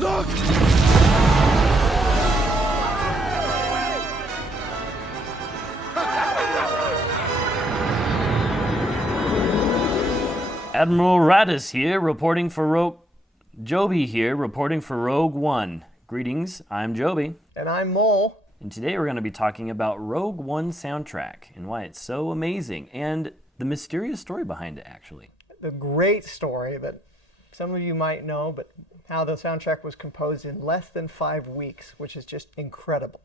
Look! Admiral Radis here, reporting for Joby here, reporting for Rogue One. Greetings, I'm Joby. And I'm Mole. And today we're going to be talking about Rogue One soundtrack and why it's so amazing and the mysterious story behind it, actually. The great story that some of you might know, but how the soundtrack was composed in less than 5 weeks, which is just incredible.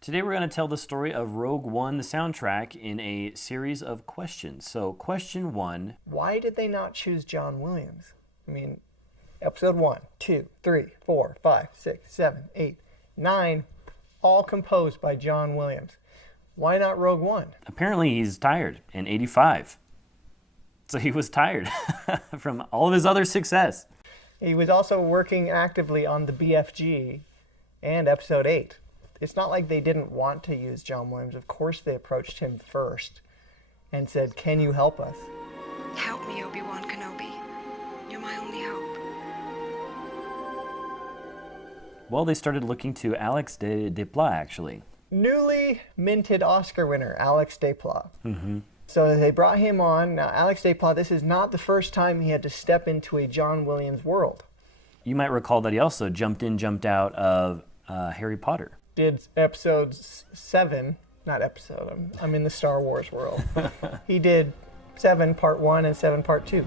Today we're going to tell the story of Rogue One, the soundtrack, in a series of questions. So, question 1. Why did they not choose John Williams? I mean, episode 1, 2, 3, 4, 5, 6, 7, 8, 9, all composed by John Williams. Why not Rogue One? Apparently he's tired, and 85. So he was tired from all of his other success. He was also working actively on the BFG and episode 8. It's not like they didn't want to use John Williams. Of course they approached him first and said, "Can you help us?" Help me, Obi-Wan Kenobi. You're my only hope. Well, they started looking to Alexandre Desplat, actually. Newly minted Oscar winner, Alexandre Desplat. Mm-hmm. So they brought him on. Now, Alexandre Desplat, this is not the first time he had to step into a John Williams world. You might recall that he also jumped out of Harry Potter. Did episodes 7, not episode, I'm in the Star Wars world. He did 7 part 1 and 7 part 2.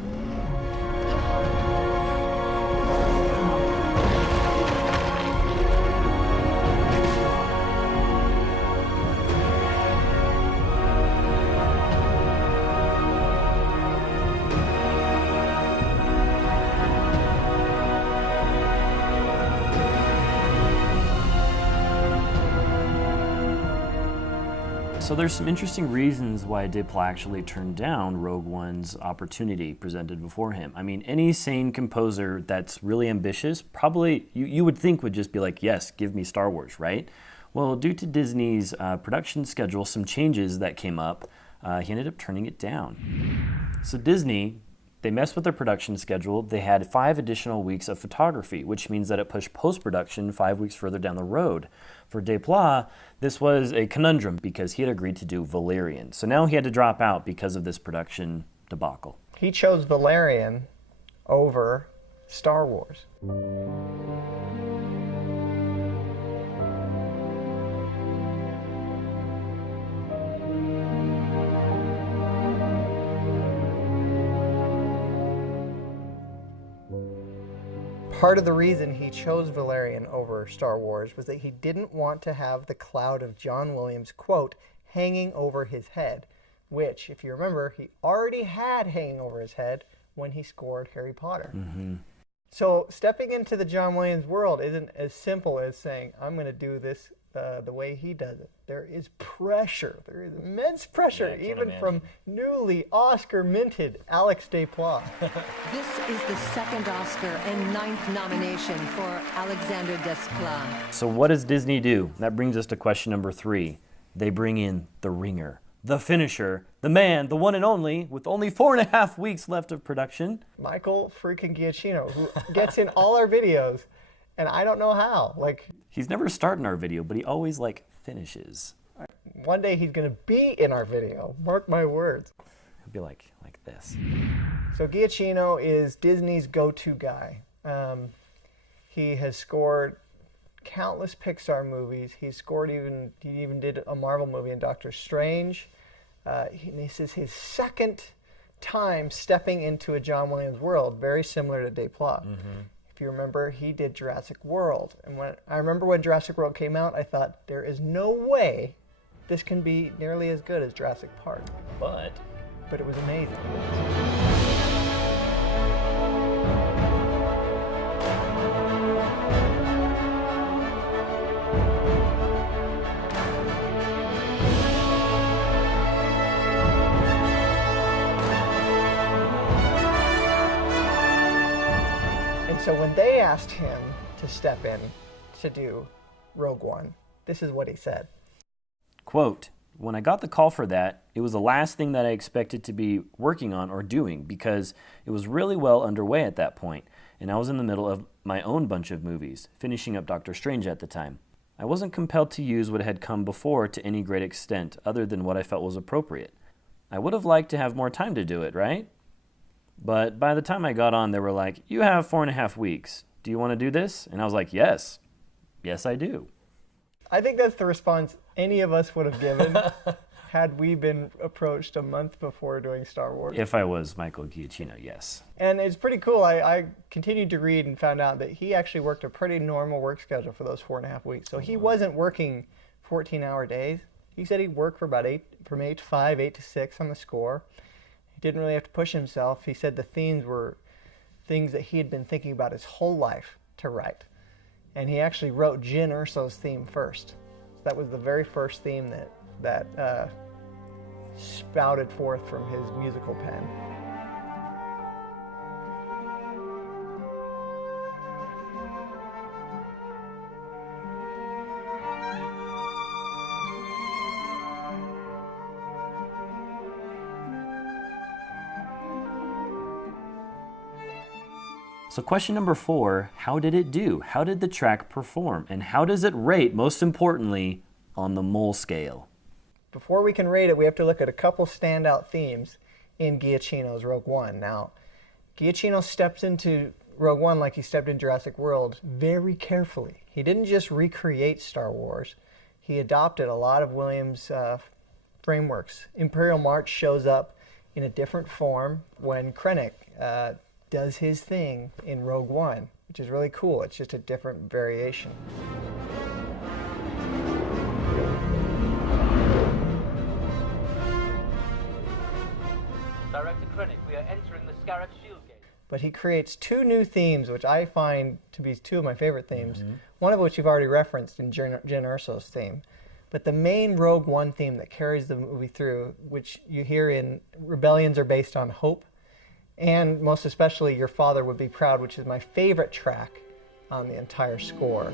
So there's some interesting reasons why Desplat actually turned down Rogue One's opportunity presented before him. I mean, any sane composer that's really ambitious probably, you would think would just be like, yes, give me Star Wars, right? Well, due to Disney's production schedule, some changes that came up, he ended up turning it down. So Disney, they messed with their production schedule. They had 5 additional weeks of photography, which means that it pushed post-production 5 weeks further down the road. For Desplat, this was a conundrum because he had agreed to do Valerian. So now he had to drop out because of this production debacle. He chose Valerian over Star Wars. Part of the reason he chose Valerian over Star Wars was that he didn't want to have the cloud of John Williams' quote hanging over his head, which, if you remember, he already had hanging over his head when he scored Harry Potter. Mm-hmm. So stepping into the John Williams world isn't as simple as saying, I'm going to do this the way he does it. There is pressure. There is immense pressure, even from newly Oscar-minted Alexandre Desplat. This is the second Oscar and 9th nomination for Alexandre Desplat. So what does Disney do? That brings us to question number 3. They bring in the ringer, the finisher, the man, the one and only, with only 4.5 weeks left of production. Michael freaking Giacchino, who gets in all our videos, and I don't know how. He's never started in our video, but he always finishes. One day he's going to be in our video. Mark my words. He'll be like this. So Giacchino is Disney's go-to guy. He has scored countless Pixar movies. He even did a Marvel movie in Doctor Strange. This is his second time stepping into a John Williams world, very similar to Desplat. Mm-hmm. If you remember, he did Jurassic World. And I remember when Jurassic World came out, I thought, there is no way this can be nearly as good as Jurassic Park. But it was amazing. So when they asked him to step in to do Rogue One, this is what he said. Quote, "When I got the call for that, it was the last thing that I expected to be working on or doing because it was really well underway at that point. and I was in the middle of my own bunch of movies, finishing up Doctor Strange at the time. I wasn't compelled to use what had come before to any great extent other than what I felt was appropriate. I would have liked to have more time to do it, right? But by the time I got on, they were like, you have 4.5 weeks. Do you want to do this? And I was like, yes. Yes, I do. I think that's the response any of us would have given had we been approached a month before doing Star Wars. If I was Michael Giacchino, yes. And it's pretty cool. I continued to read and found out that he actually worked a pretty normal work schedule for those 4.5 weeks. So he wasn't working 14-hour days. He said he'd work for about from 8 to 5, 8 to 6 on the score. He didn't really have to push himself. He said the themes were things that he had been thinking about his whole life to write. And he actually wrote Jyn Erso's theme first. So that was the very first theme that spouted forth from his musical pen. So question number 4, how did it do? How did the track perform? And how does it rate, most importantly, on the mole scale? Before we can rate it, we have to look at a couple standout themes in Giacchino's Rogue One. Now, Giacchino steps into Rogue One like he stepped in Jurassic World very carefully. He didn't just recreate Star Wars. He adopted a lot of Williams' frameworks. Imperial March shows up in a different form when Krennic does his thing in Rogue One, which is really cool. It's just a different variation. Director Krennic, we are entering the Scarab Shield Gate. But he creates 2 new themes, which I find to be 2 of my favorite themes, one of which you've already referenced in Jyn Erso's theme. But the main Rogue One theme that carries the movie through, which you hear in Rebellions Are Based on Hope, and most especially Your Father Would Be Proud, which is my favorite track on the entire score.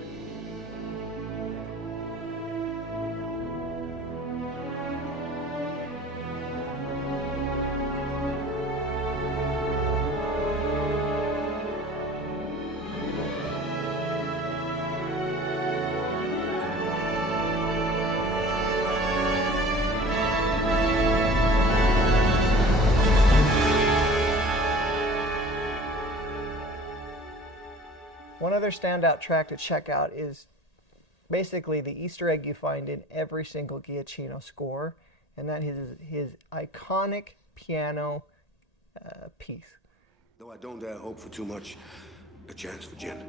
One other standout track to check out is basically the Easter egg you find in every single Giacchino score, and that is his iconic piano piece. Though I don't dare hope for too much, a chance for Jyn,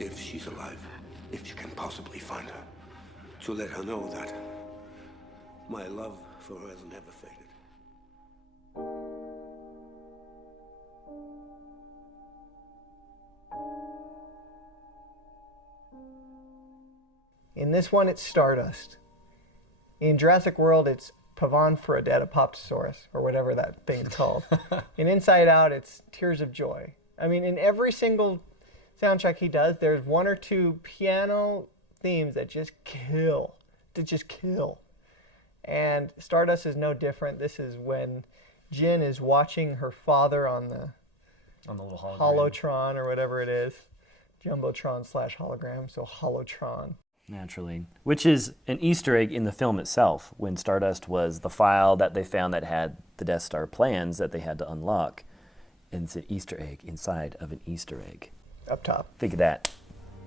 if she's alive, if you can possibly find her, to let her know that my love for her has never faded. In this one, it's Stardust. In Jurassic World, it's Pavon for a Dead Apoptosaurus, or whatever that thing's called. In Inside Out, it's Tears of Joy. I mean, in every single soundtrack he does, there's 1 or 2 piano themes that just kill. And Stardust is no different. This is when Jyn is watching her father on the little hologram. Holotron, or whatever it is. Jumbotron / hologram, so Holotron. Naturally. Which is an Easter egg in the film itself, when Stardust was the file that they found that had the Death Star plans that they had to unlock. And it's an Easter egg inside of an Easter egg. Up top. Think of that.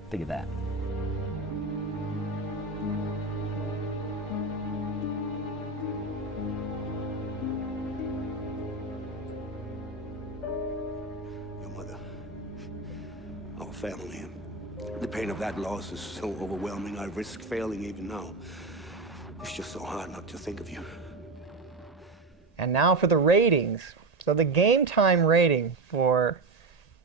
Think of that. Your mother, our family, the pain of that loss is so overwhelming, I risk failing even now. It's just so hard not to think of you. And now for the ratings. So the game time rating for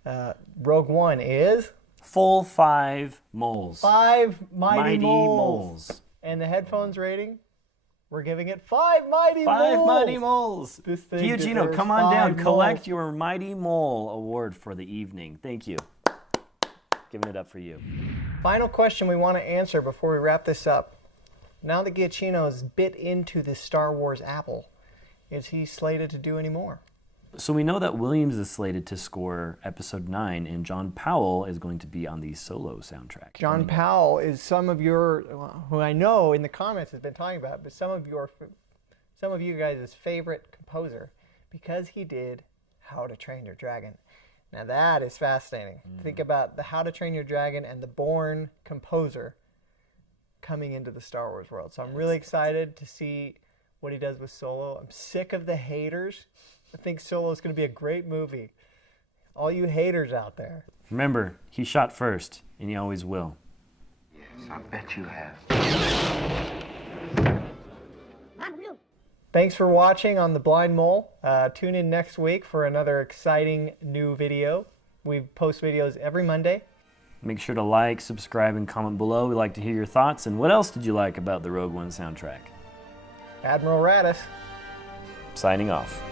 Rogue One is Full 5 moles. 5 mighty moles. moles. And the headphones rating, we're giving it 5 mighty moles. 5 mighty moles. This thing Giacchino, deserves come on down. 5 Collect moles. your Mighty Mole award for the evening. Thank you. Giving it up for you. Final question we want to answer before we wrap this up. Now that Giacchino's bit into the Star Wars apple, is he slated to do any more? So we know that Williams is slated to score Episode 9, and John Powell is going to be on the Solo soundtrack. John Powell is some of your, who I know in the comments has been talking about, but some of you guys' favorite composer, because he did How to Train Your Dragon. Now that is fascinating. Think about the How to Train Your Dragon and the Bourne composer coming into the Star Wars world. So I'm really excited to see what he does with Solo. I'm sick of the haters. I think Solo is going to be a great movie. All you haters out there. Remember, he shot first, and he always will. Yes, I bet you have. Thanks for watching on The Blind Mole. Tune in next week for another exciting new video. We post videos every Monday. Make sure to like, subscribe, and comment below. We'd like to hear your thoughts. And what else did you like about the Rogue One soundtrack? Admiral Raddus. Signing off.